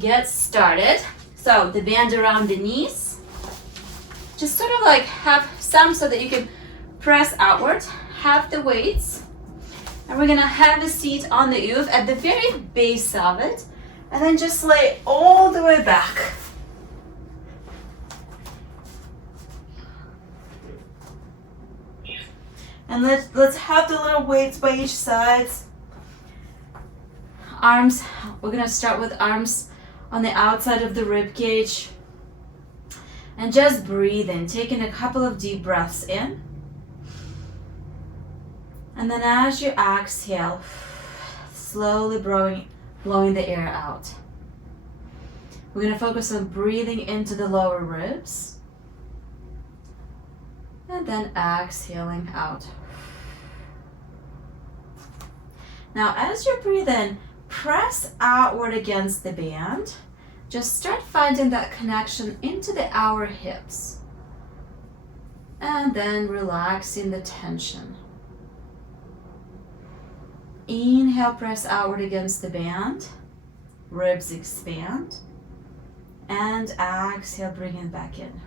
get started. So the band around the knees, just sort of like have some so that you can press outward, have the weights, and we're gonna have a seat on the OOV at the very base of it, and then just lay all the way back. And let's have the little weights by each side. Arms, we're gonna start with arms on the outside of the rib cage. And just breathe in, taking a couple of deep breaths in. And then as you exhale, slowly blowing the air out. We're gonna focus on breathing into the lower ribs. And then exhaling out. Now as you breathe in, press outward against the band. Just start finding that connection into the outer hips. And then relaxing the tension. Inhale, press outward against the band. Ribs expand. And exhale, bring it back in.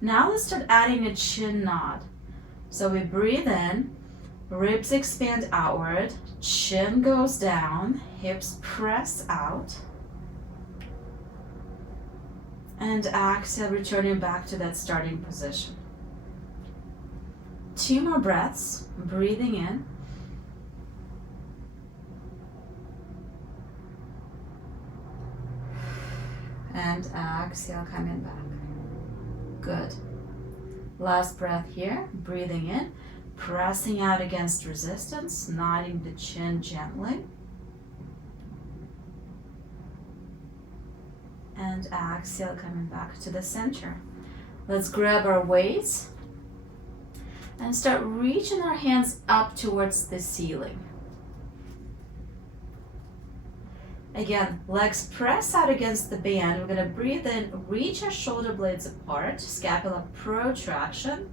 Now let's start adding a chin nod. So we breathe in. Ribs expand outward, chin goes down, hips press out, and exhale, returning back to that starting position. 2 more breaths, breathing in, and exhale, coming back. Good. Last breath here, breathing in. Pressing out against resistance, nodding the chin gently. And exhale, coming back to the center. Let's grab our weights and start reaching our hands up towards the ceiling. Again, legs press out against the band. We're going to breathe in, reach our shoulder blades apart, scapula protraction.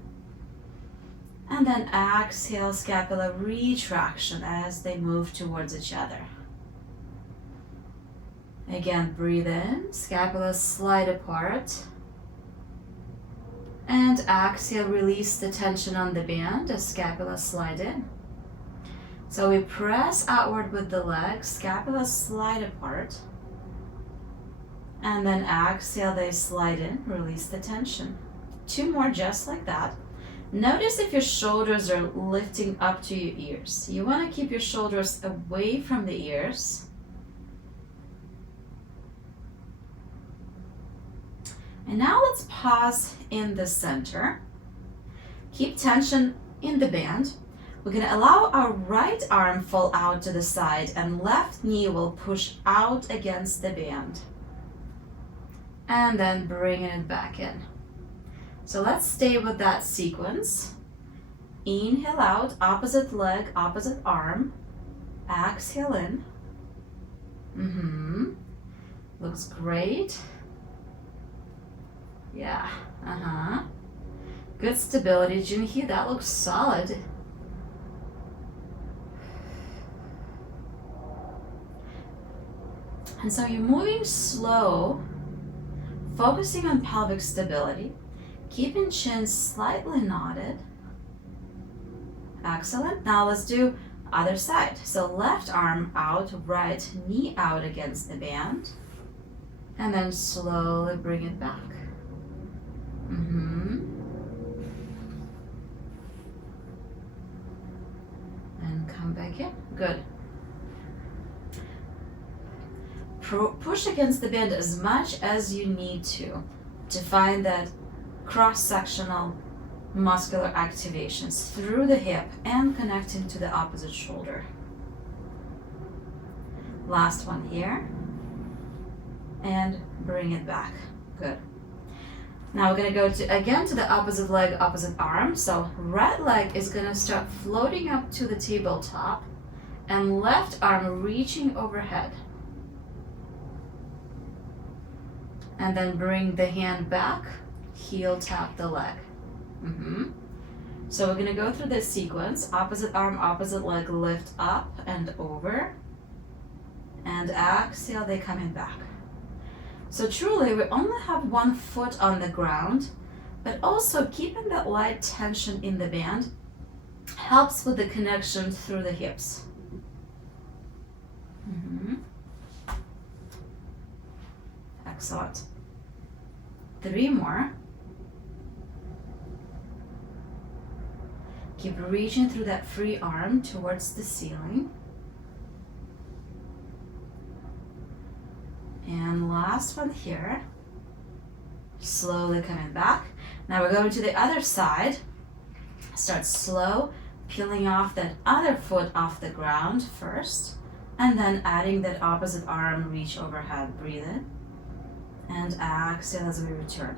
And then exhale, scapula retraction as they move towards each other. Again, breathe in, scapula slide apart. And exhale, release the tension on the band as scapula slide in. So we press outward with the legs, scapula slide apart. And then exhale, they slide in, release the tension. 2 more just like that. Notice if your shoulders are lifting up to your ears. You want to keep your shoulders away from the ears. And now let's pause in the center. Keep tension in the band. We're going to allow our right arm fall out to the side and left knee will push out against the band. And then bringing it back in. So let's stay with that sequence. Inhale out, opposite leg, opposite arm. Exhale in. Looks great. Yeah, Good stability, Junhee, that looks solid. And so you're moving slow, focusing on pelvic stability. Keeping chin slightly nodded. Excellent. Now let's do other side. So left arm out, right knee out against the band. And then slowly bring it back. And come back in. Good. Push against the band as much as you need to find that cross-sectional muscular activations through the hip and connecting to the opposite shoulder. Last one here. And bring it back. Good. Now we're going to go again to the opposite leg, opposite arm. So right leg is going to start floating up to the tabletop and left arm reaching overhead. And then bring the hand back, heel tap the leg. So we're going to go through this sequence. Opposite arm, opposite leg, lift up and over. And exhale, they're coming back. So truly, we only have one foot on the ground, but also keeping that light tension in the band helps with the connection through the hips. Excellent. 3 more. Keep reaching through that free arm towards the ceiling. And last one here. Slowly coming back. Now we're going to the other side. Start slow, peeling off that other foot off the ground first, and then adding that opposite arm, reach overhead, breathe in, and exhale as we return.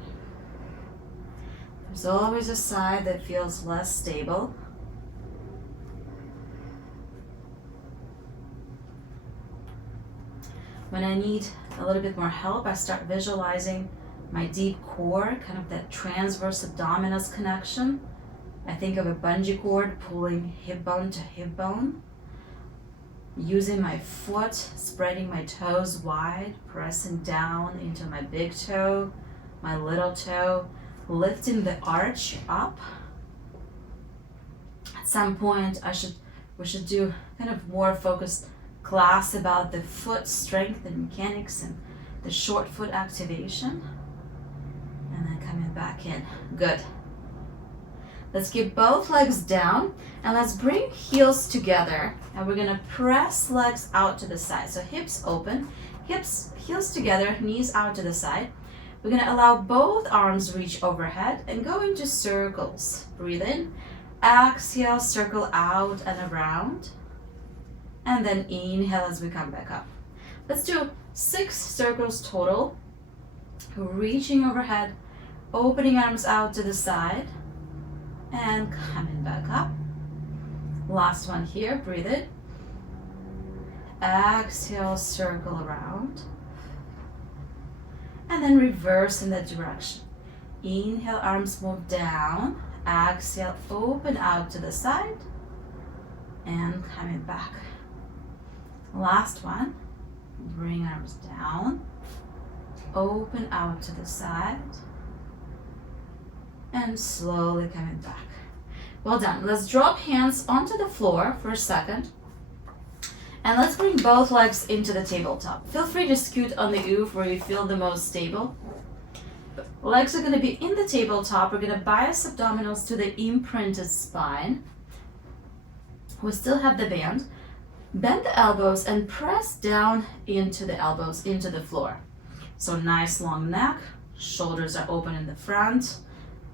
There's always a side that feels less stable. When I need a little bit more help, I start visualizing my deep core, kind of that transverse abdominis connection. I think of a bungee cord pulling hip bone to hip bone. Using my foot, spreading my toes wide, pressing down into my big toe, my little toe, lifting the arch up. At some point, we should do kind of more focused class about the foot strength and mechanics and the short foot activation. And then coming back in. Good. Let's keep both legs down and let's bring heels together, and we're gonna press legs out to the side. So hips open, heels together, knees out to the side. We're gonna allow both arms reach overhead and go into circles. Breathe in, exhale, circle out and around. And then inhale as we come back up. Let's do 6 circles total. Reaching overhead, opening arms out to the side, and coming back up. Last one here, breathe in. Exhale, circle around. And then reverse in that direction. Inhale, arms move down. Exhale, open out to the side. And coming back. Last one, bring arms down. Open out to the side. And slowly coming back. Well done. Let's drop hands onto the floor for a second. And let's bring both legs into the tabletop. Feel free to scoot on the OOV where you feel the most stable. Legs are going to be in the tabletop. We're going to bias abdominals to the imprinted spine. We still have the band. Bend the elbows and press down into the elbows, into the floor. So nice long neck. Shoulders are open in the front.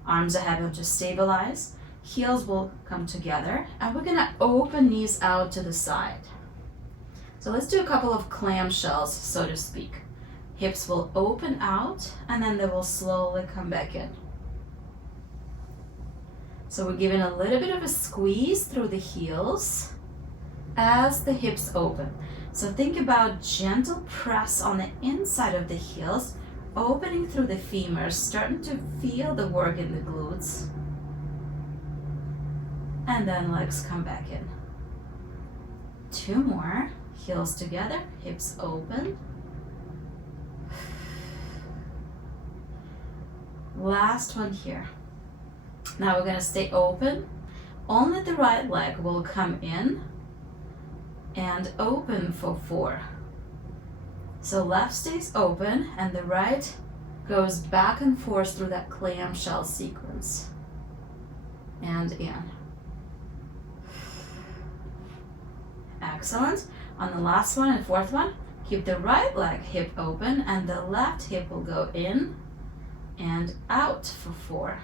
Arms ahead to stabilize. Heels will come together. And we're going to open knees out to the side. So let's do a couple of clamshells, so to speak. Hips will open out and then they will slowly come back in. So we're giving a little bit of a squeeze through the heels as the hips open. So think about gentle press on the inside of the heels, opening through the femurs, starting to feel the work in the glutes. And then legs come back in. 2 more. Heels together, hips open. Last one here. Now we're going to stay open. Only the right leg will come in and open for 4. So left stays open and the right goes back and forth through that clamshell sequence. And in. Excellent. On the last one and 4th one, keep the right leg hip open and the left hip will go in and out for 4.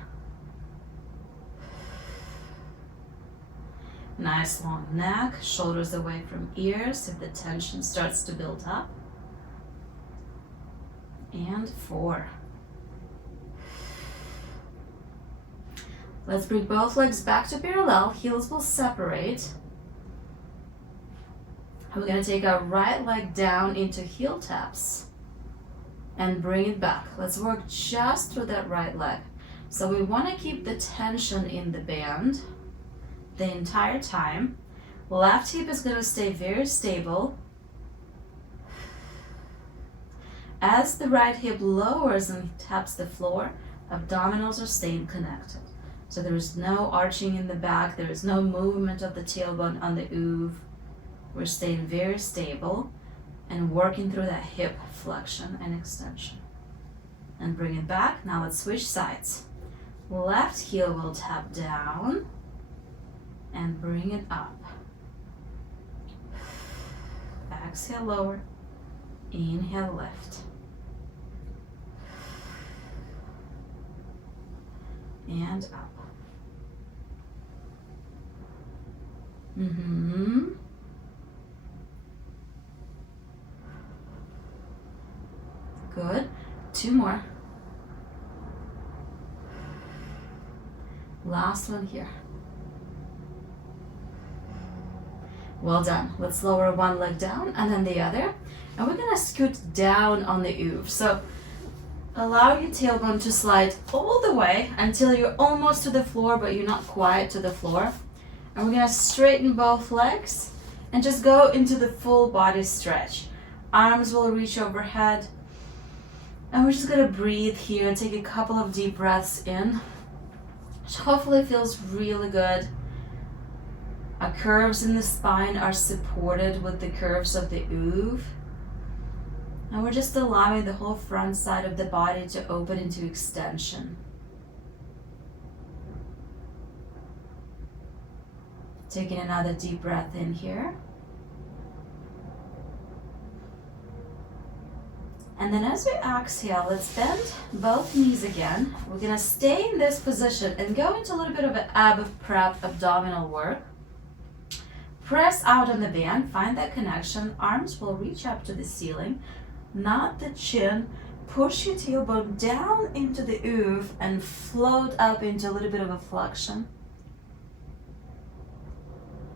Nice long neck, shoulders away from ears if the tension starts to build up. And 4. Let's bring both legs back to parallel, heels will separate. We're going to take our right leg down into heel taps and bring it back. Let's work just through that right leg. So we want to keep the tension in the band the entire time. Left hip is going to stay very stable. As the right hip lowers and taps the floor, abdominals are staying connected. So there is no arching in the back, there is no movement of the tailbone on the OOV. We're staying very stable and working through that hip flexion and extension. And bring it back. Now let's switch sides. Left heel will tap down and bring it up. Exhale, lower. Inhale, lift. And up. Good. 2 more. Last one here. Well done. Let's lower one leg down and then the other. And we're gonna scoot down on the OOV. So allow your tailbone to slide all the way until you're almost to the floor, but you're not quite to the floor. And we're gonna straighten both legs and just go into the full body stretch. Arms will reach overhead. And we're just gonna breathe here and take a couple of deep breaths in, which hopefully feels really good. Our curves in the spine are supported with the curves of the OOV. And we're just allowing the whole front side of the body to open into extension. Taking another deep breath in here. And then as we exhale, let's bend both knees again. We're gonna stay in this position and go into a little bit of an ab prep abdominal work. Press out on the band, find that connection. Arms will reach up to the ceiling, not the chin. Push your tailbone down into the OOV and float up into a little bit of a flexion.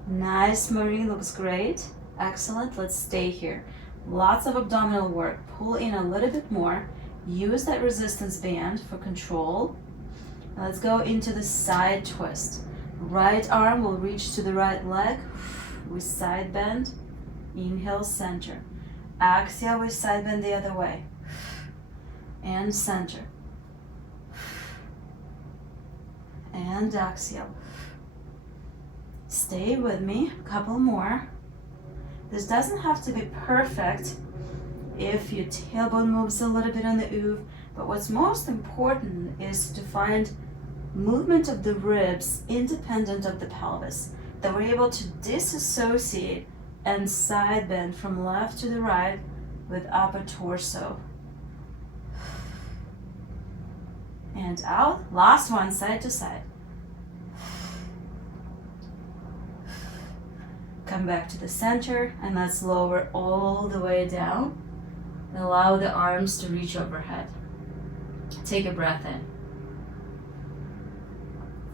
Nice, Marie, looks great. Excellent, let's stay here. Lots of abdominal work. Pull in a little bit more. Use that resistance band for control. Now let's go into the side twist. Right arm will reach to the right leg. We side bend. Inhale, center. Exhale, we side bend the other way. And center. And exhale. Stay with me. A couple more. This doesn't have to be perfect if your tailbone moves a little bit on the OOV, but what's most important is to find movement of the ribs independent of the pelvis, that we're able to disassociate and side bend from left to the right with upper torso. And out. Last one, side to side. Come back to the center and let's lower all the way down. Allow the arms to reach overhead. Take a breath in.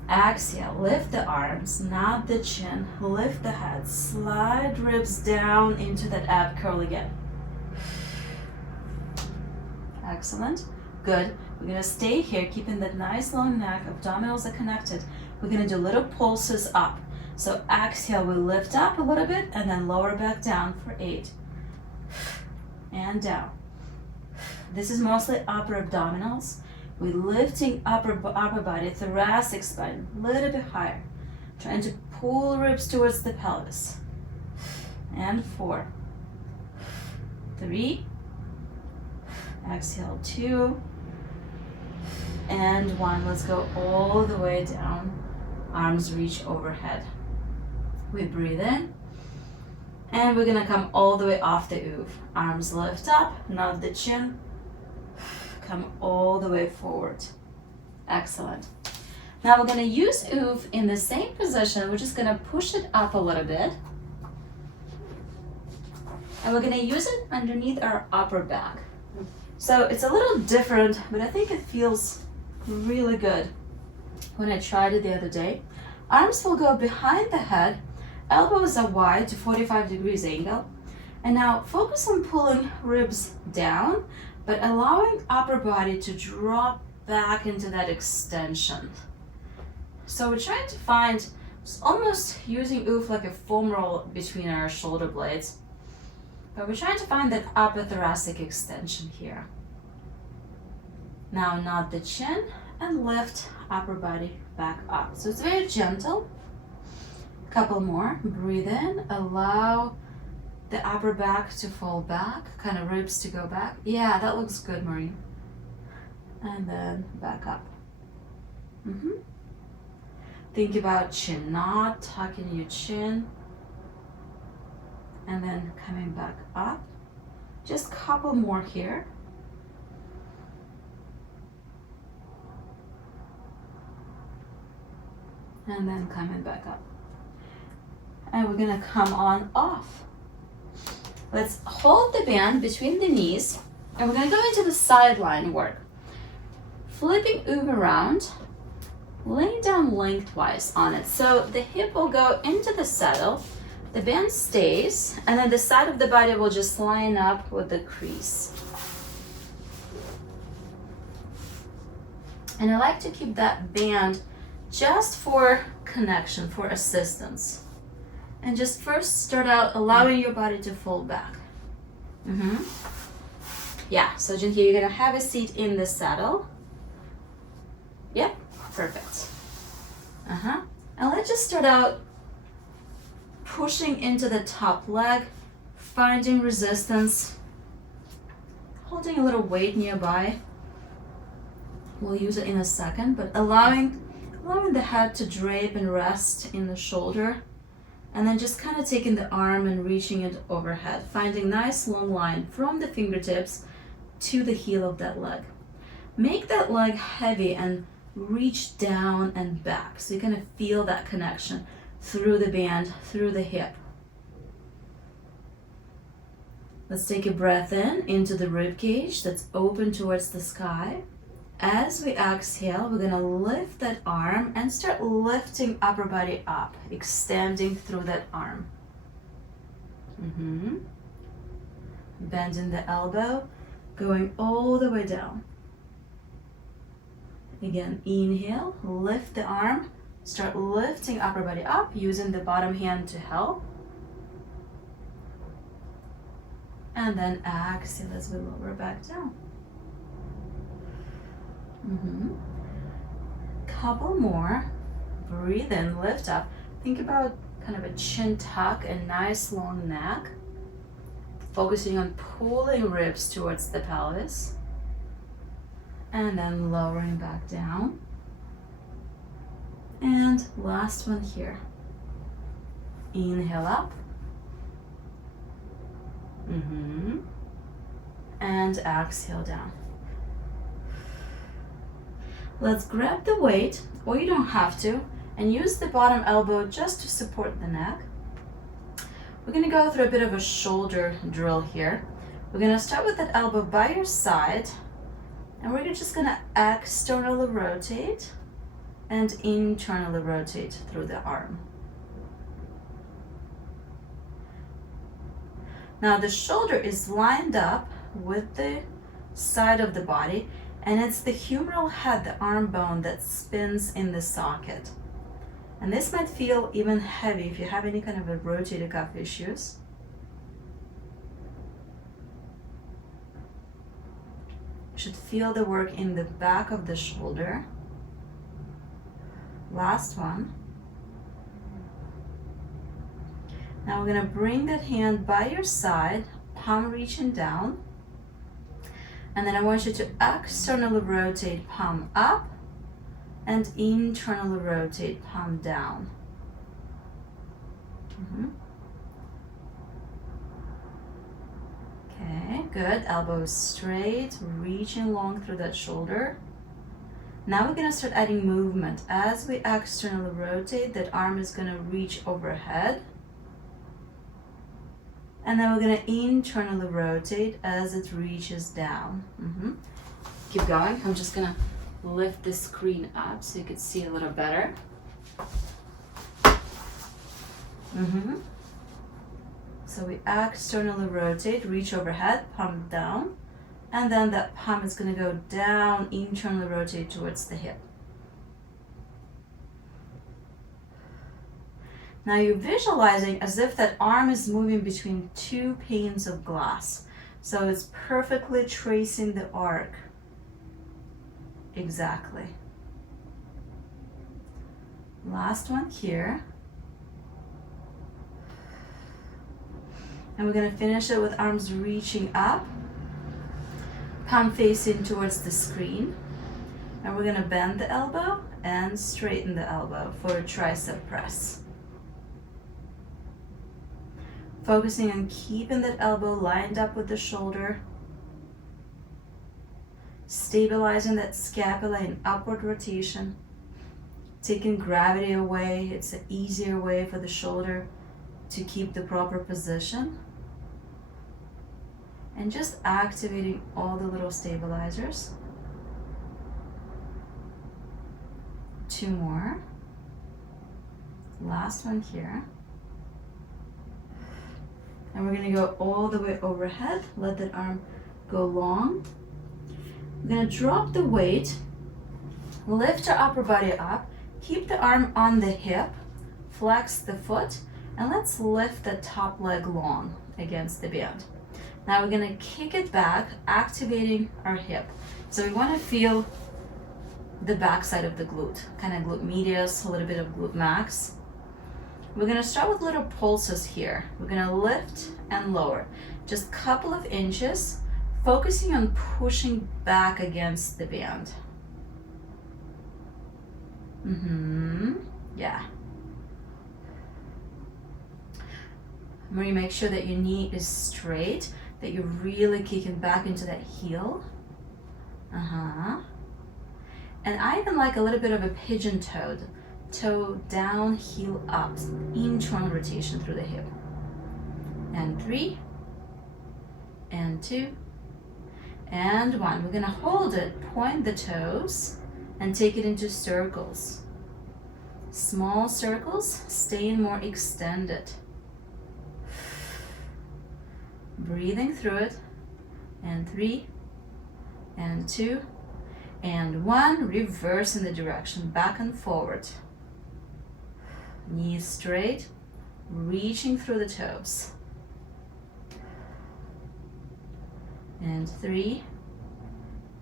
Exhale, lift the arms, not the chin. Lift the head, slide ribs down into that ab curl again. Excellent, good. We're gonna stay here, keeping that nice long neck. Abdominals are connected. We're gonna do little pulses up. So exhale, we lift up a little bit and then lower back down for 8. And down. This is mostly upper abdominals. We're lifting upper body, thoracic spine, a little bit higher. Trying to pull ribs towards the pelvis. And 4. 3. Exhale, 2. And 1. Let's go all the way down. Arms reach overhead. We breathe in, and we're gonna come all the way off the OOV. Arms lift up, not the chin. Come all the way forward. Excellent. Now we're gonna use OOV in the same position. We're just gonna push it up a little bit. And we're gonna use it underneath our upper back. So it's a little different, but I think it feels really good. When I tried it the other day, arms will go behind the head. Elbows are wide to 45 degrees angle. And now focus on pulling ribs down, but allowing upper body to drop back into that extension. So we're trying to find, almost using OOV like a foam roll between our shoulder blades. But we're trying to find that upper thoracic extension here. Now nod the chin and lift upper body back up. So it's very gentle. Couple more. Breathe in. Allow the upper back to fall back, kind of ribs to go back. Yeah, that looks good, Maureen. And then back up. Think about chin nod, tucking your chin, and then coming back up. Just a couple more here. And then coming back up. And we're gonna come on off. Let's hold the band between the knees, and we're gonna go into the sideline work. Flipping OOV around, laying down lengthwise on it. So the hip will go into the saddle, the band stays, and then the side of the body will just line up with the crease. And I like to keep that band just for connection, for assistance. And just first start out allowing your body to fold back. Yeah, so Jin, here you're gonna have a seat in the saddle. Yep, perfect. And let's just start out pushing into the top leg, finding resistance, holding a little weight nearby. We'll use it in a second, but allowing the head to drape and rest in the shoulder, and then just kind of taking the arm and reaching it overhead, finding nice long line from the fingertips to the heel of that leg. Make that leg heavy and reach down and back, so you kind of feel that connection through the band, through the hip. Let's take a breath in into the rib cage that's open towards the sky. As we exhale, we're gonna lift that arm and start lifting upper body up, extending through that arm. Bending the elbow, going all the way down. Again, inhale, lift the arm, start lifting upper body up, using the bottom hand to help. And then exhale as we lower back down. Couple more. Breathe in, lift up. Think about kind of a chin tuck and nice long neck. Focusing on pulling ribs towards the pelvis. And then lowering back down. And last one here. Inhale up. And exhale down. Let's grab the weight, or you don't have to, and use the bottom elbow just to support the neck. We're gonna go through a bit of a shoulder drill here. We're gonna start with that elbow by your side, and we're just gonna externally rotate and internally rotate through the arm. Now the shoulder is lined up with the side of the body, and it's the humeral head, the arm bone, that spins in the socket. And this might feel even heavy if you have any kind of a rotator cuff issues. You should feel the work in the back of the shoulder. Last one. Now we're gonna bring that hand by your side, palm reaching down. And then I want you to externally rotate palm up and internally rotate palm down. Okay, good. Elbows straight, reaching long through that shoulder. Now we're gonna start adding movement. As we externally rotate, that arm is gonna reach overhead. And then we're gonna internally rotate as it reaches down. Keep going. I'm just gonna lift the screen up so you can see a little better. So we externally rotate, reach overhead, palm down, and then that palm is gonna go down, internally rotate towards the hip. Now you're visualizing as if that arm is moving between two panes of glass. So it's perfectly tracing the arc. Exactly. Last one here. And we're going to finish it with arms reaching up, palm facing towards the screen. And we're going to bend the elbow and straighten the elbow for a tricep press. Focusing on keeping that elbow lined up with the shoulder. Stabilizing that scapula in upward rotation. Taking gravity away. It's an easier way for the shoulder to keep the proper position. And just activating all the little stabilizers. 2 more. Last one here. And we're going to go all the way overhead. Let that arm go long. We're going to drop the weight. Lift our upper body up. Keep the arm on the hip. Flex the foot. And let's lift the top leg long against the band. Now we're going to kick it back, activating our hip. So we want to feel the back side of the glute. Kind of glute medius, a little bit of glute max. We're going to start with little pulses here. We're going to lift and lower. Just a couple of inches, focusing on pushing back against the band. Yeah. Really make sure that your knee is straight, that you're really kicking back into that heel. And I even like a little bit of a pigeon-toed. Toe down, heel up, inch-one rotation through the hip. And 3, and 2, and 1. We're gonna hold it, point the toes, and take it into circles. Small circles, staying more extended. Breathing through it. And 3, and 2, and 1. Reverse in the direction, back and forward. Knees straight, reaching through the toes. And 3,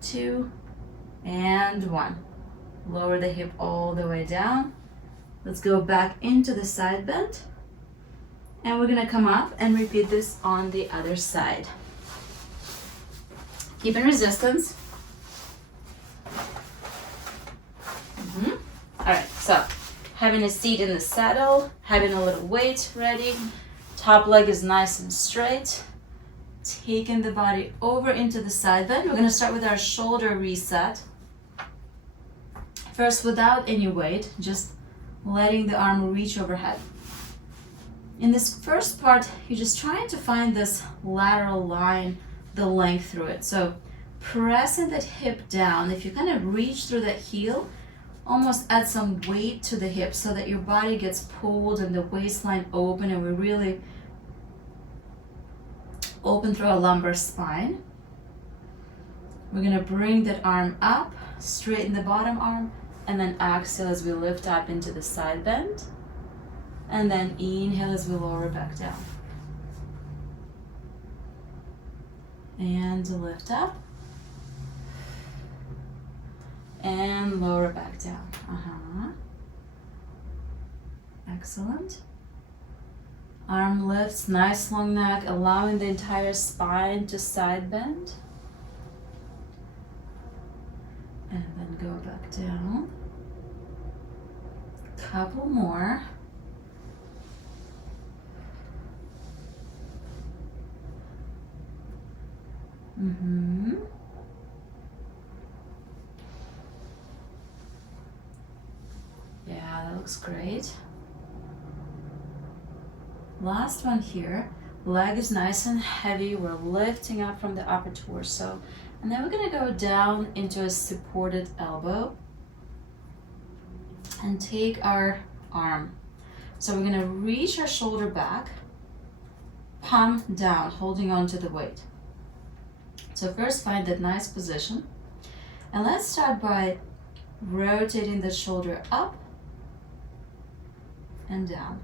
2, and 1. Lower the hip all the way down. Let's go back into the side bend. And we're gonna come up and repeat this on the other side. Keep in resistance. All right, so having a seat in the saddle, having a little weight ready, top leg is nice and straight, taking the body over into the side bend. We're gonna start with our shoulder reset. First, without any weight, just letting the arm reach overhead. In this first part, you're just trying to find this lateral line, the length through it. So pressing that hip down, if you kind of reach through that heel, almost add some weight to the hip so that your body gets pulled and the waistline open, and we really open through our lumbar spine. We're gonna bring that arm up, straighten the bottom arm, and then exhale as we lift up into the side bend. And then inhale as we lower back down. And lift up. And lower back down. Excellent. Arm lifts, nice long neck, allowing the entire spine to side bend. And then go back down. Couple more. Yeah, that looks great. Last one here. Leg is nice and heavy. We're lifting up from the upper torso. And then we're gonna go down into a supported elbow and take our arm. So we're gonna reach our shoulder back, palm down, holding on to the weight. So first find that nice position. And let's start by rotating the shoulder up and down.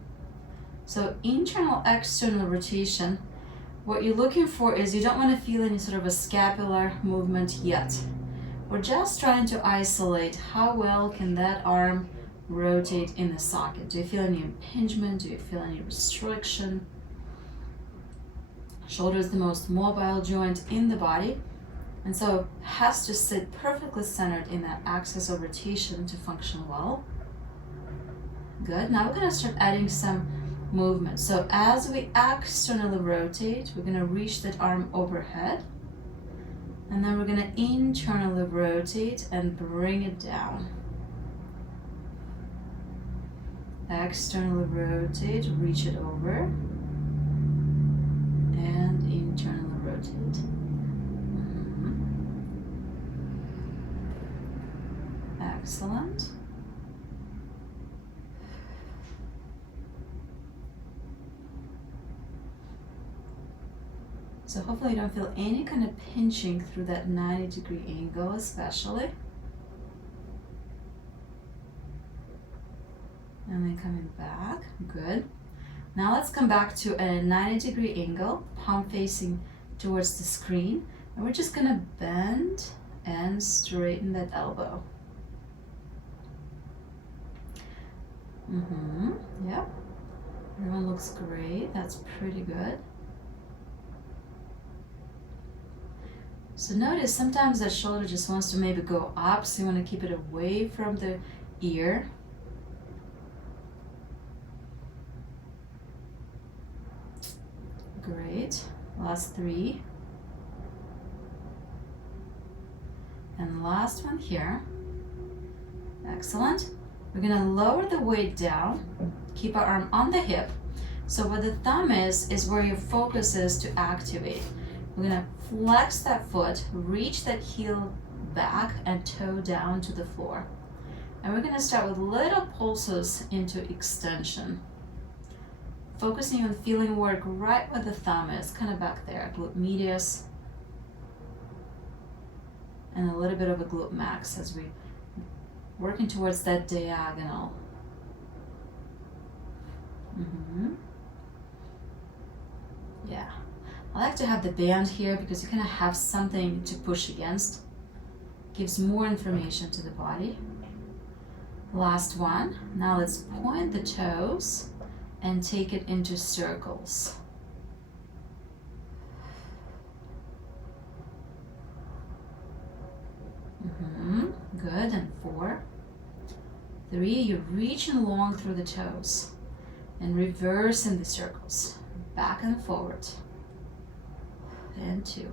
So internal, external rotation, what you're looking for is you don't want to feel any sort of a scapular movement yet. We're just trying to isolate how well can that arm rotate in the socket. Do you feel any impingement? Do you feel any restriction? Shoulder is the most mobile joint in the body, and so has to sit perfectly centered in that axis of rotation to function well. Good. Now we're going to start adding some movement. So as we externally rotate, we're going to reach that arm overhead, and then we're going to internally rotate and bring it down. Externally rotate, reach it over, and internally rotate. Excellent. So hopefully you don't feel any kind of pinching through that 90-degree angle especially. And then coming back, good. Now let's come back to a 90-degree angle, palm facing towards the screen. And we're just gonna bend and straighten that elbow. Yep. Everyone looks great, that's pretty good. So notice sometimes that shoulder just wants to maybe go up, so you want to keep it away from the ear. Great. Last 3. And last one here. Excellent. We're going to lower the weight down, keep our arm on the hip. So where the thumb is where your focus is to activate. We're going to flex that foot, reach that heel back and toe down to the floor. And we're going to start with little pulses into extension. Focusing on feeling work right where the thumb is, kind of back there, glute medius. And a little bit of a glute max as we working towards that diagonal. Yeah. I like to have the band here because you kind of have something to push against. Gives more information to the body. Last one. Now let's point the toes and take it into circles. Good. And 4. 3. You're reaching long through the toes and reverse in the circles. Back and forward. And 2.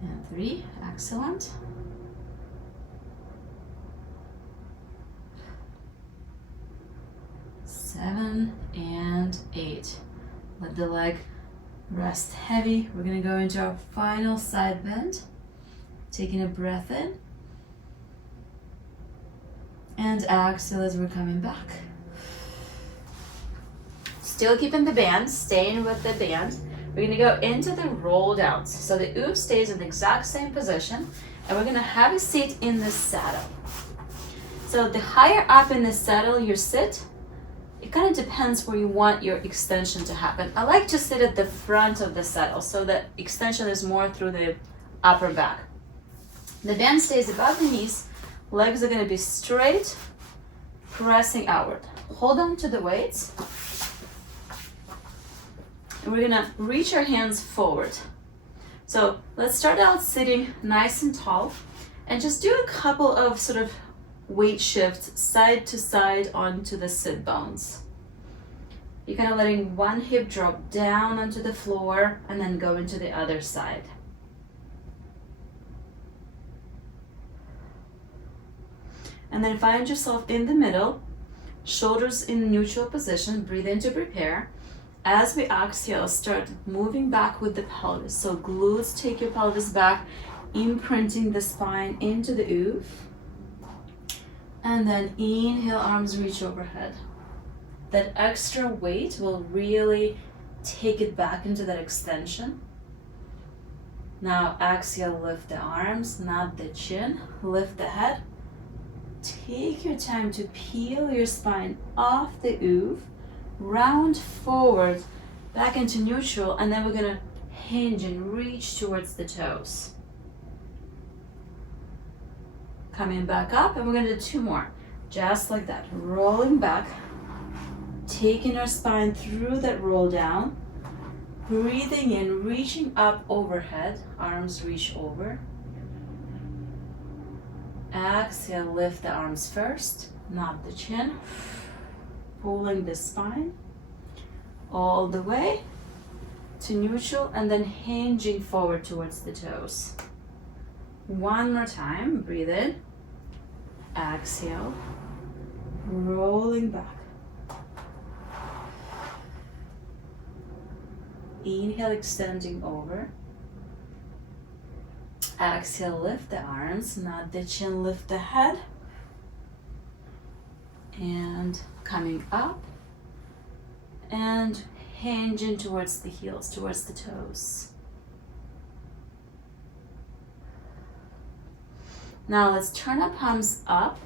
And 3. Excellent. 7 and 8. Let the leg rest heavy. We're going to go into our final side bend. Taking a breath in. And exhale as we're coming back. Still keeping the band, staying with the band. We're going to go into the roll downs. So the OOV stays in the exact same position, and we're going to have a seat in the saddle. So the higher up in the saddle you sit, it kind of depends where you want your extension to happen. I like to sit at the front of the saddle so that extension is more through the upper back. The band stays above the knees, legs are going to be straight, pressing outward. Hold on to the weights. And we're gonna reach our hands forward. So let's start out sitting nice and tall and just do a couple of sort of weight shifts side to side onto the sit bones. You're kind of letting one hip drop down onto the floor and then go into the other side. And then find yourself in the middle, shoulders in neutral position, breathe in to prepare. As we exhale, start moving back with the pelvis. So glutes take your pelvis back, imprinting the spine into the OOV. And then inhale, arms reach overhead. That extra weight will really take it back into that extension. Now exhale, lift the arms, not the chin, lift the head. Take your time to peel your spine off the OOV. round forward, back into neutral, and then we're gonna hinge and reach towards the toes. Coming back up, and we're gonna do 2 more. Just like that, rolling back, taking our spine through that roll down, breathing in, reaching up overhead, arms reach over. Exhale, lift the arms first, not the chin. Pulling the spine all the way to neutral, and then hinging forward towards the toes. 1 more time, breathe in, exhale, rolling back. Inhale, extending over. Exhale, lift the arms, not the chin, lift the head. And coming up and hinging towards the heels, towards the toes. Now let's turn our palms up.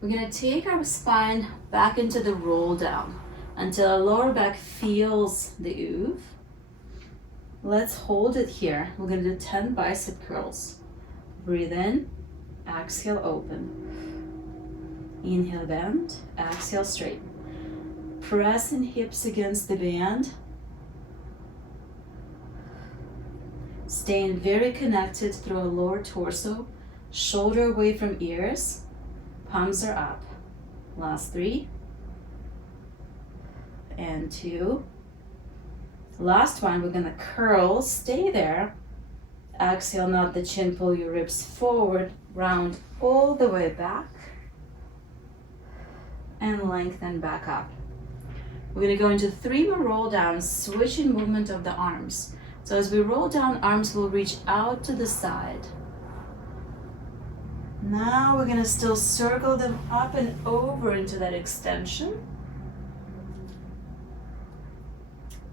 We're gonna take our spine back into the roll down until our lower back feels the OOV. Let's hold it here. We're gonna do 10 bicep curls. Breathe in, exhale, open. Inhale, bend, exhale, straighten. Pressing hips against the band. Staying very connected through our lower torso, shoulder away from ears, palms are up. Last 3. And 2. Last one, we're gonna curl, stay there. Exhale, nod the chin, pull your ribs forward, round all the way back. And lengthen back up. We're gonna go into 3 more roll downs, switching movement of the arms. So as we roll down, arms will reach out to the side. Now we're gonna still circle them up and over into that extension.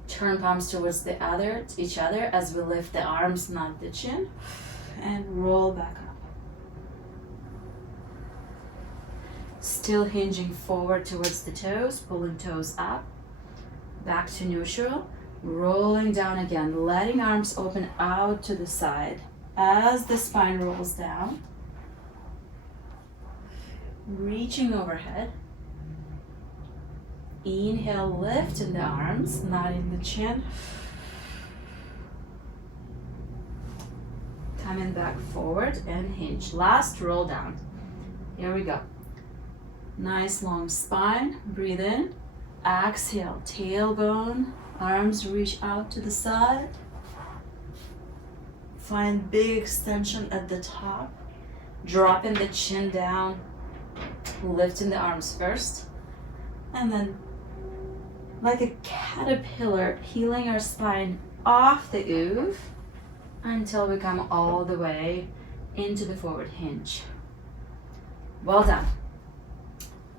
Turn palms towards each other as we lift the arms, not the chin, and roll back up. Still hinging forward towards the toes, pulling toes up, back to neutral, rolling down again, letting arms open out to the side as the spine rolls down, reaching overhead. Inhale, lifting the arms, nodding the chin. Coming back forward and hinge. Last roll down. Here we go. Nice long spine. Breathe in. Exhale, tailbone. Arms reach out to the side. Find big extension at the top. Dropping the chin down. Lifting the arms first. And then, like a caterpillar, peeling our spine off the OOV until we come all the way into the forward hinge. Well done.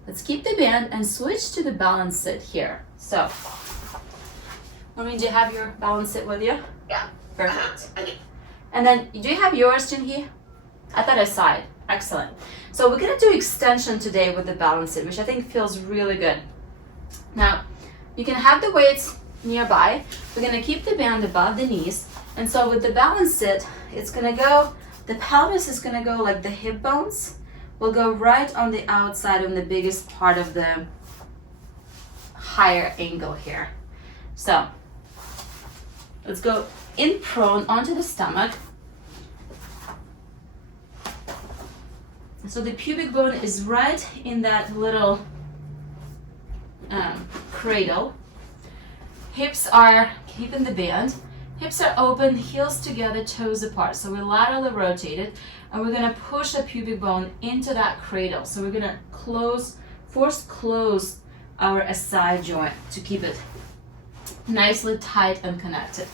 Let's keep the band and switch to the balance sit here. So, Maureen, do you have your balance sit with you? Yeah. Perfect. And then, do you have yours, Jinhee? I thought I saw it. Excellent. So we're gonna do extension today with the balance sit, which I think feels really good. Now, you can have the weights nearby. We're gonna keep the band above the knees. And so with the balance sit, it's gonna go, the pelvis is gonna go like the hip bones will go right on the outside on the biggest part of the higher angle here. So, let's go in prone onto the stomach. So the pubic bone is right in that little cradle. Hips are keeping the band. Hips are open, heels together, toes apart. So we're laterally rotated, and we're gonna push the pubic bone into that cradle. So we're gonna force close our SI joint to keep it nicely tight and connected.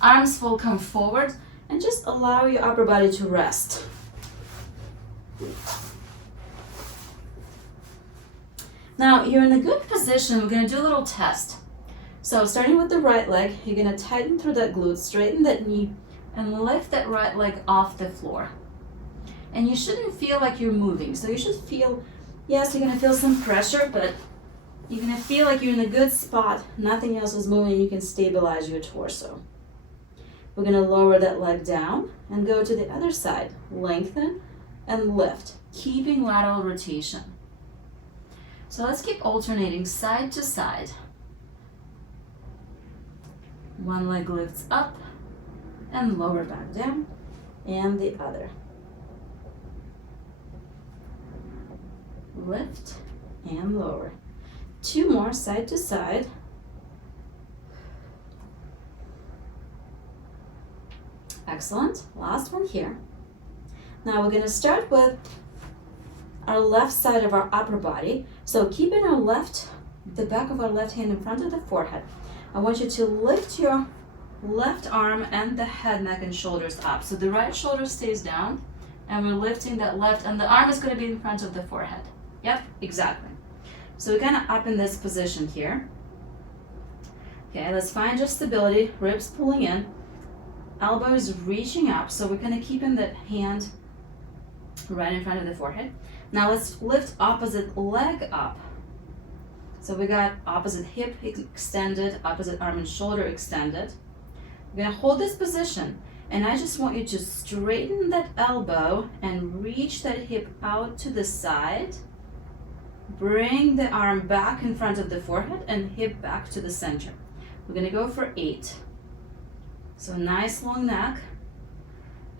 Arms will come forward and just allow your upper body to rest. Now you're in a good position. We're gonna do a little test. So starting with the right leg, you're gonna tighten through that glute, straighten that knee, and lift that right leg off the floor. And you shouldn't feel like you're moving. So you should feel, yes, you're gonna feel some pressure, but You're gonna feel like you're in a good spot, nothing else is moving, you can stabilize your torso. We're gonna lower that leg down and go to the other side. Lengthen and lift, keeping lateral rotation. So let's keep alternating side to side. One leg lifts up and lower back down, and the other. Lift and lower. 2 more side to side. Excellent. Last one here. Now we're going to start with our left side of our upper body. So keeping the back of our left hand in front of the forehead. I want you to lift your left arm and the head, neck, and shoulders up. So the right shoulder stays down, and we're lifting that left, and the arm is going to be in front of the forehead. Yep, exactly. So we're kind of up in this position here. Okay, let's find your stability. Ribs pulling in, elbows reaching up. So we're kind of keeping that hand right in front of the forehead. Now let's lift opposite leg up. So we got opposite hip extended, opposite arm and shoulder extended. We're gonna hold this position, and I just want you to straighten that elbow and reach that hip out to the side. Bring the arm back in front of the forehead and hip back to the center. We're gonna go for 8. So nice long neck.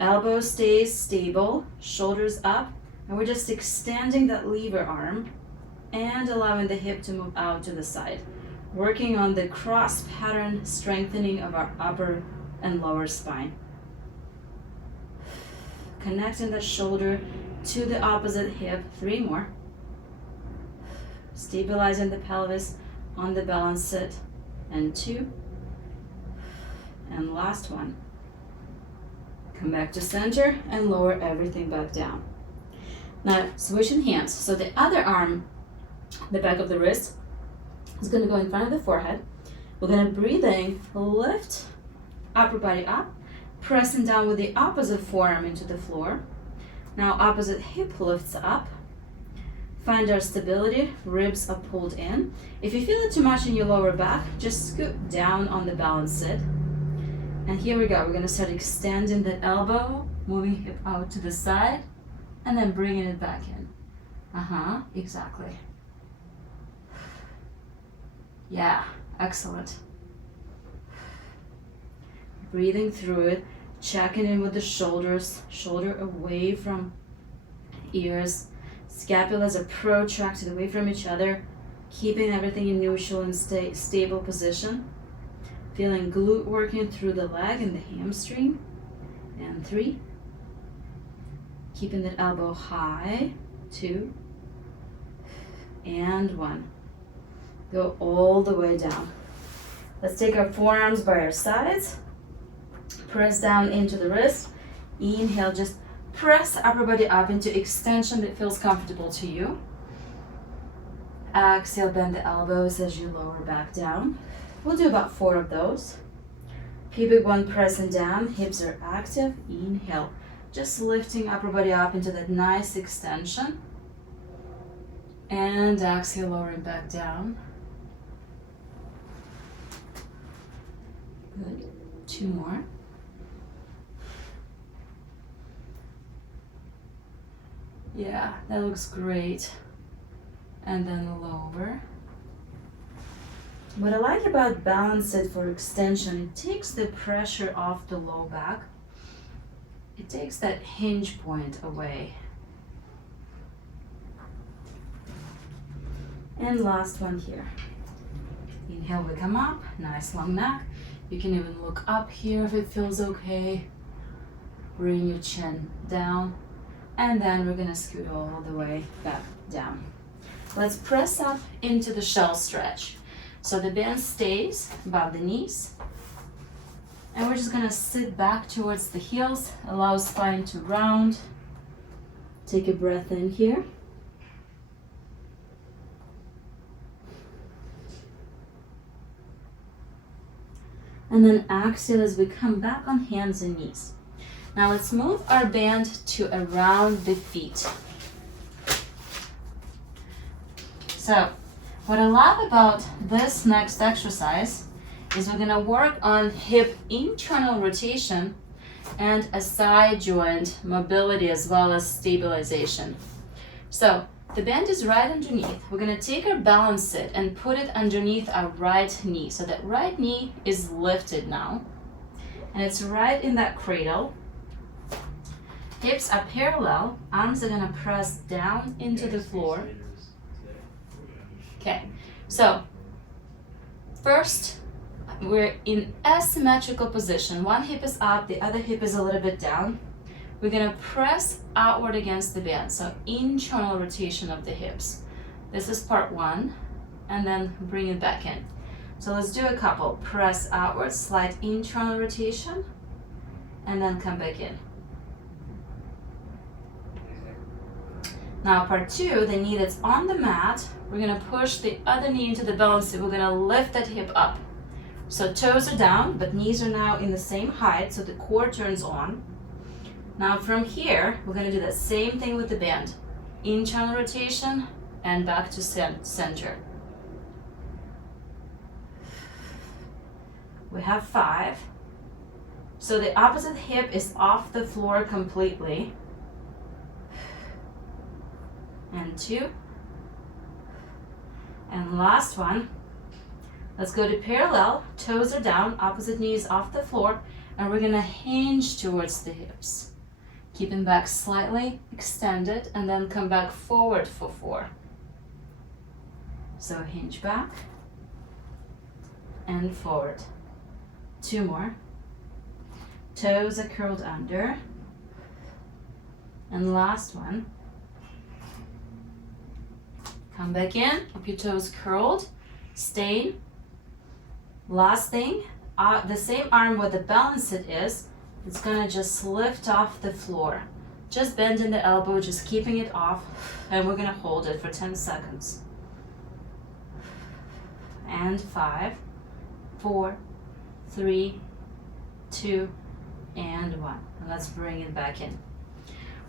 Elbow stays stable, shoulders up, and we're just extending that lever arm and allowing the hip to move out to the side. Working on the cross pattern strengthening of our upper and lower spine. Connecting the shoulder to the opposite hip. 3 more. Stabilizing the pelvis on the balance sit. And 2. And last one. Come back to center and lower everything back down. Now switching hands. So the other arm, the back of the wrist, is going to go in front of the forehead. We're going to breathe in, lift upper body up, pressing down with the opposite forearm into the floor. Now opposite hip lifts up. Find our stability, ribs are pulled in. If you feel it too much in your lower back, just scoot down on the balance sit. And here we go, we're going to start extending the elbow, moving hip out to the side, and then bringing it back in. Exactly. Yeah, excellent. Breathing through it, checking in with the shoulders, shoulder away from ears, scapulas are protracted away from each other, keeping everything in neutral and stable position. Feeling glute working through the leg and the hamstring. And 3. Keeping that elbow high. 2. And 1. Go all the way down. Let's take our forearms by our sides. Press down into the wrist. Inhale, just press upper body up into extension that feels comfortable to you. Exhale, bend the elbows as you lower back down. We'll do about 4 of those. Pubic bone pressing down, hips are active. Inhale, just lifting upper body up into that nice extension. And exhale, lowering back down. Good. 2 more. Yeah, that looks great. And then lower. What I like about balance it for extension, it takes the pressure off the low back. It takes that hinge point away. And last one here. Inhale, we come up, nice long neck. You can even look up here if it feels okay. Bring your chin down. And then we're gonna scoot all the way back down. Let's press up into the shell stretch. So the band stays above the knees. And we're just gonna sit back towards the heels, allow spine to round. Take a breath in here. And then exhale as we come back on hands and knees. Now let's move our band to around the feet. So What I love about this next exercise is we're gonna work on hip internal rotation and a side joint mobility as well as stabilization. So the band is right underneath. We're gonna take our balance sit and put it underneath our right knee. So that right knee is lifted now. And it's right in that cradle. Hips are parallel, arms are gonna press down into the floor. Okay, so first we're in asymmetrical position. One hip is up, the other hip is a little bit down. We're gonna press outward against the band, so internal rotation of the hips. This is part one, and then bring it back in. So let's do a couple. Press outward, slight internal rotation, and then come back in. Now part two, the knee that's on the mat, we're gonna push the other knee into the balance. We're gonna lift that hip up. So toes are down, but knees are now in the same height, so the core turns on. Now from here, we're gonna do the same thing with the band. Internal rotation and back to center. We have 5. So the opposite hip is off the floor completely. And 2. And last one. Let's go to parallel, toes are down, opposite knee is off the floor, and we're gonna hinge towards the hips. Keeping back slightly, extend it, and then come back forward for 4. So hinge back, and forward. 2 more. Toes are curled under. And last one. Come back in, keep your toes curled, stay. Last thing, the same arm where the balance sit is, it's gonna just lift off the floor. Just bending the elbow, just keeping it off, and we're gonna hold it for 10 seconds. And 5, 4, 3, 2, and 1. And let's bring it back in.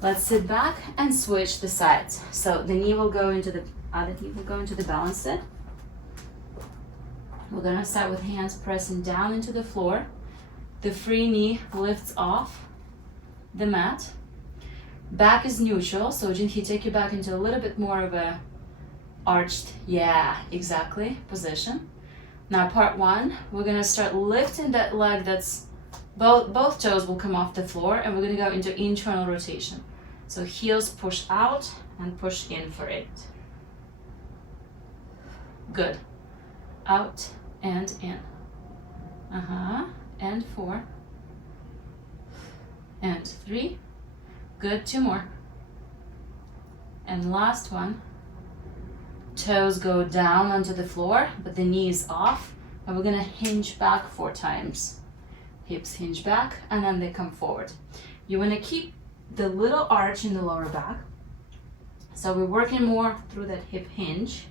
Let's sit back and switch the sides. So the knee will go into the other knee will go into the balance sit. We're gonna start with hands pressing down into the floor. The free knee lifts off the mat. Back is neutral, so Jinhee, take your back into a little bit more of a arched, yeah, exactly, position. Now part one, we're gonna start lifting that leg that's, both toes will come off the floor, and we're gonna go into internal rotation. So heels push out and push in for 8. Good. Out and in. And 4. And 3. Good, 2 more. And last one. Toes go down onto the floor, but the knee is off. And we're gonna hinge back 4 times. Hips hinge back, and then they come forward. You wanna keep the little arch in the lower back. So we're working more through that hip hinge.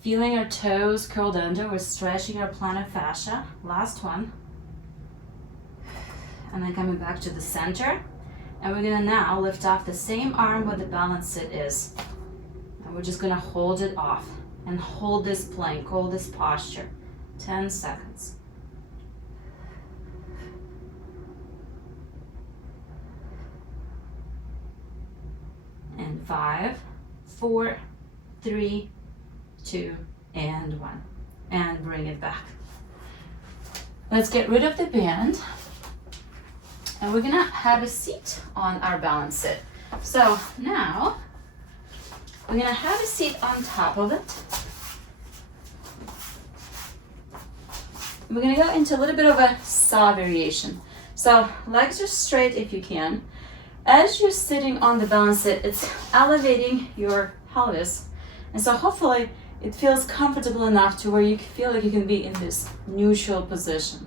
Feeling our toes curled under, we're stretching our plantar fascia. Last one. And then coming back to the center. And we're gonna now lift off the same arm where the balance sit is. And we're just gonna hold it off and hold this plank, hold this posture. 10 seconds. And 5, 4, 3, 2, and 1. And bring it back. Let's get rid of the band. And we're gonna have a seat on our balance sit. So now, we're gonna have a seat on top of it. We're gonna go into a little bit of a saw variation. So legs are straight if you can. As you're sitting on the balance sit, it's elevating your pelvis. And so hopefully it feels comfortable enough to where you feel like you can be in this neutral position.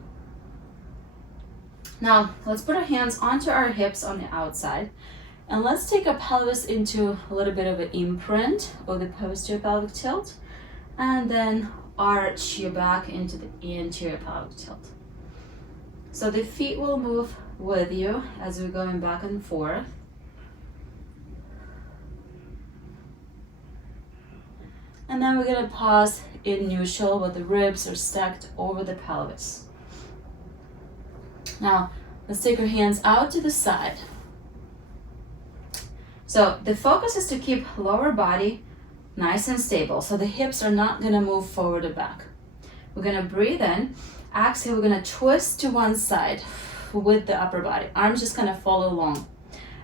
Now, let's put our hands onto our hips on the outside, and let's take our pelvis into a little bit of an imprint or the posterior pelvic tilt, and then arch your back into the anterior pelvic tilt. So the feet will move with you as we're going back and forth. And then we're gonna pause in neutral where the ribs are stacked over the pelvis. Now, let's take our hands out to the side. So the focus is to keep lower body nice and stable, so the hips are not gonna move forward or back. We're gonna breathe in, exhale, we're gonna twist to one side with the upper body. Arms just kind of follow along.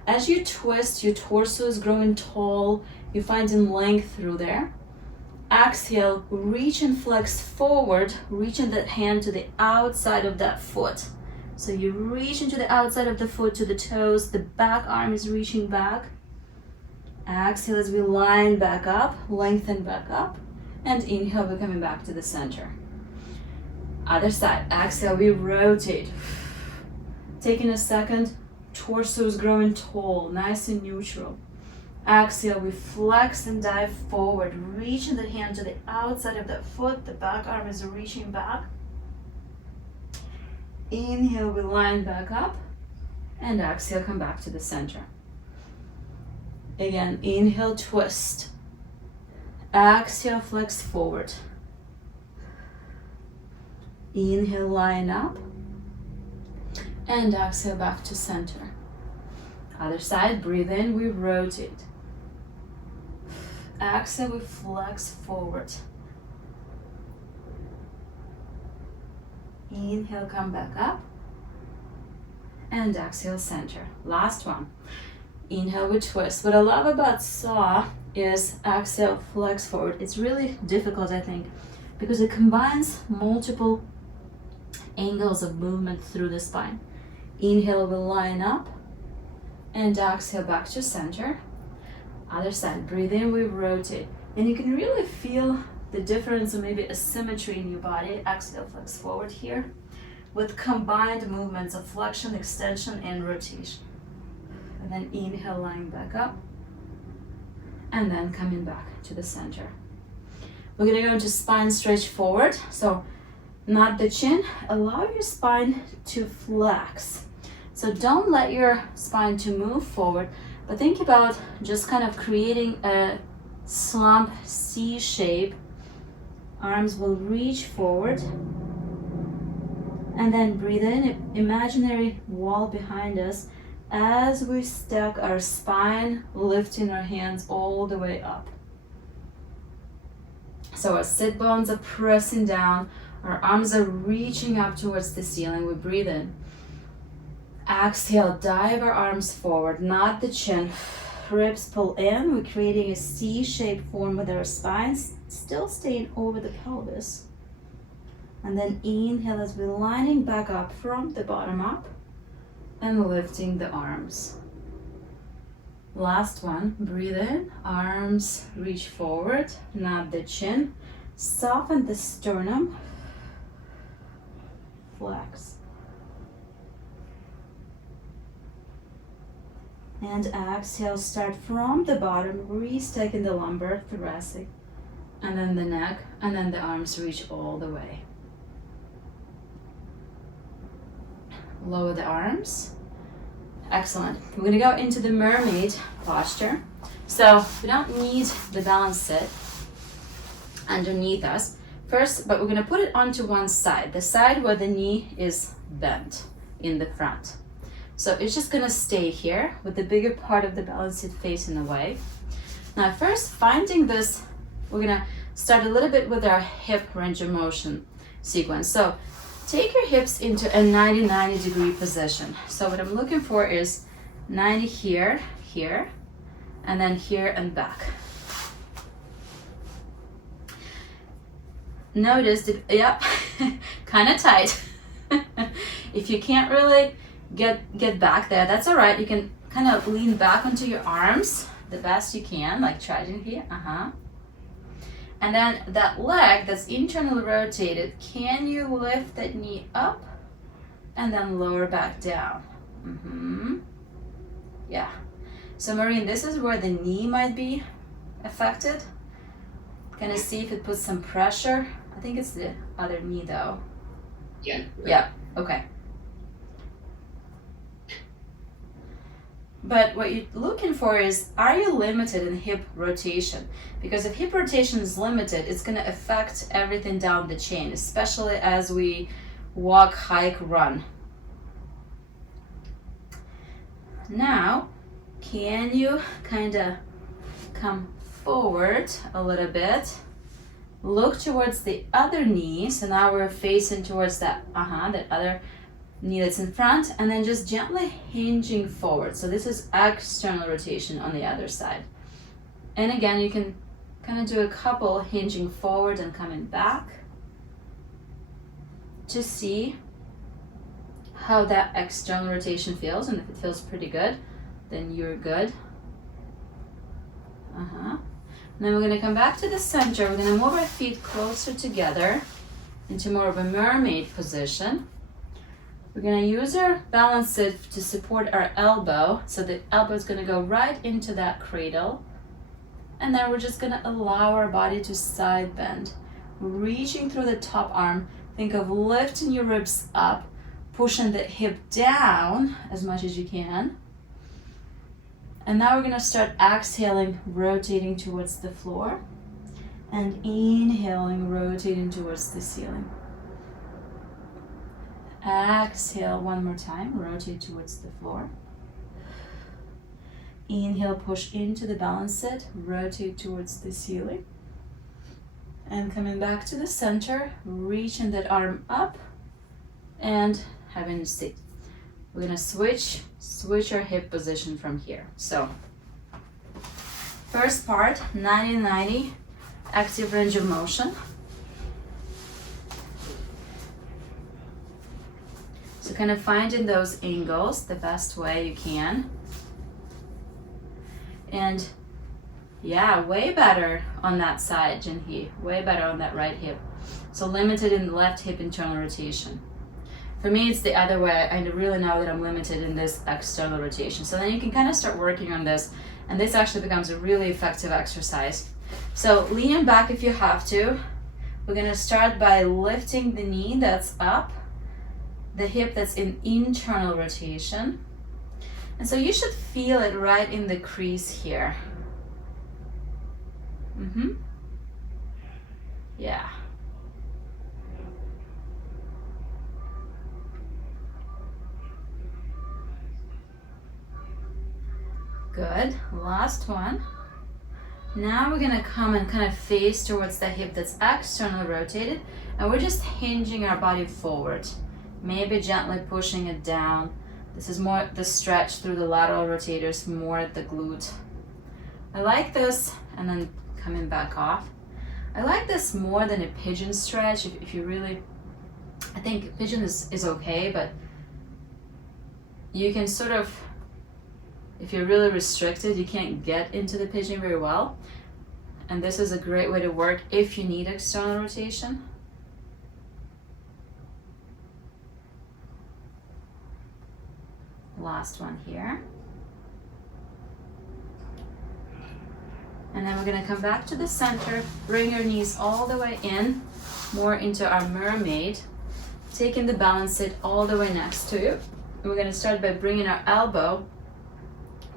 As you twist, your torso is growing tall, you're finding length through there. Exhale, reach and flex forward, reaching that hand to the outside of that foot. So you reach into the outside of the foot to the toes, the back arm is reaching back. Exhale as we line back up, lengthen back up, and inhale, we're coming back to the center. Other side, exhale, we rotate. Taking a second, torso is growing tall, nice and neutral. Exhale, we flex and dive forward, reaching the hand to the outside of the foot, the back arm is reaching back. Inhale, we line back up, and exhale, come back to the center. Again, inhale, twist. Exhale, flex forward. Inhale, line up. And exhale, back to center. Other side, breathe in, we rotate. Exhale, we flex forward. Inhale, come back up. And exhale, center. Last one. Inhale, we twist. What I love about saw is exhale, flex forward. It's really difficult, I think, because it combines multiple angles of movement through the spine. Inhale, we'll line up, and exhale, back to center. Other side, breathe in, we rotate. And you can really feel the difference or maybe asymmetry in your body. Exhale, flex forward here with combined movements of flexion, extension, and rotation. And then inhale, lying back up, and then coming back to the center. We're gonna go into spine stretch forward. So not the chin, allow your spine to flex. So don't let your spine to move forward, but think about just kind of creating a slump C shape. Arms will reach forward, and then breathe in, imaginary wall behind us as we stack our spine, lifting our hands all the way up. So our sit bones are pressing down, our arms are reaching up towards the ceiling. We breathe in. Exhale, dive our arms forward, not the chin. Ribs pull in, we're creating a C-shaped form with our spines, still staying over the pelvis. And then inhale as we're lining back up from the bottom up and lifting the arms. Last one, breathe in, arms reach forward, not the chin. Soften the sternum, flex. And exhale, start from the bottom, restacking the lumbar, thoracic, and then the neck, and then the arms reach all the way. Lower the arms. Excellent. We're gonna go into the mermaid posture. So we don't need the balance sit underneath us first, but we're gonna put it onto one side, the side where the knee is bent in the front. So it's just gonna stay here with the bigger part of the balance sit facing away. Now first, finding this, we're gonna start a little bit with our hip range of motion sequence. So take your hips into a 90-90 degree position. So what I'm looking for is 90 here, here, and then here and back. Notice that, yep, kind of tight. If you can't really get back there, that's all right. You can kind of lean back onto your arms the best you can, like trying here, And then that leg that's internally rotated, can you lift that knee up and then lower back down? Yeah. So Maureen, this is where the knee might be affected. Gonna see if it puts some pressure. I think it's the other knee though. Yeah. Yeah, okay. But what you're looking for is, are you limited in hip rotation? Because if hip rotation is limited, it's going to affect everything down the chain, especially as we walk, hike, run. Now, can you kind of come forward a little bit? Look towards the other knee. So now we're facing towards that other knee that's in front, and then just gently hinging forward. So this is external rotation on the other side. And again, you can kind of do a couple hinging forward and coming back to see how that external rotation feels. And if it feels pretty good, then you're good. Then we're going to come back to the center. We're going to move our feet closer together into more of a mermaid position. We're going to use our balance sit to support our elbow. So the elbow is going to go right into that cradle. And then we're just going to allow our body to side bend. Reaching through the top arm. Think of lifting your ribs up, pushing the hip down as much as you can. And now we're going to start exhaling, rotating towards the floor. And inhaling, rotating towards the ceiling. Exhale one more time, rotate towards the floor. Inhale, push into the balance sit, rotate towards the ceiling. And coming back to the center, reaching that arm up and having a seat. We're gonna switch our hip position from here. So, first part, 90-90, active range of motion. So kind of finding those angles the best way you can. And yeah, way better on that side, Jinhee. Way better on that right hip. So limited in the left hip internal rotation. For me, it's the other way. I really know that I'm limited in this external rotation. So then you can kind of start working on this, and this actually becomes a really effective exercise. So lean back if you have to. We're gonna start by lifting the knee that's up, the hip that's in internal rotation. And so you should feel it right in the crease here. Yeah. Good, last one. Now we're gonna come and kind of face towards the hip that's externally rotated, and we're just hinging our body forward. Maybe gently pushing it down. This is more the stretch through the lateral rotators, more at the glute. I like this, and then coming back off. I like this more than a pigeon stretch. If you really, I think pigeon is okay, but you can sort of, if you're really restricted, you can't get into the pigeon very well. And this is a great way to work if you need external rotation. Last one here. And then we're going to come back to the center, bring your knees all the way in, more into our mermaid, taking the balance sit all the way next to you. And we're going to start by bringing our elbow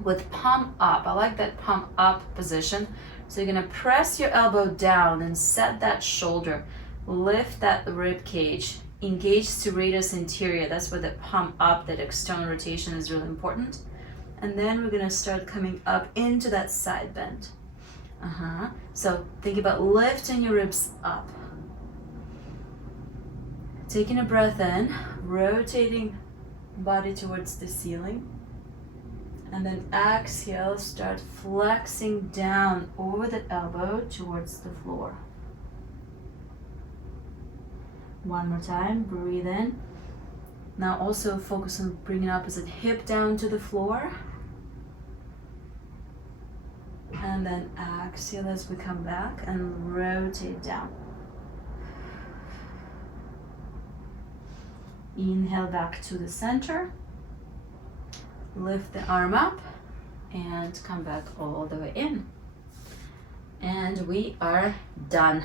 with palm up. I like that palm up position. So you're going to press your elbow down and set that shoulder, lift that rib cage, engage serratus anterior. That's where the palm up, that external rotation is really important. And then we're going to start coming up into that side bend. So think about lifting your ribs up. Taking a breath in, rotating body towards the ceiling. And then exhale, start flexing down over the elbow towards the floor. One more time, breathe in. Now also focus on bringing opposite hip down to the floor. And then exhale as we come back and rotate down. Inhale back to the center. Lift the arm up and come back all the way in. And we are done.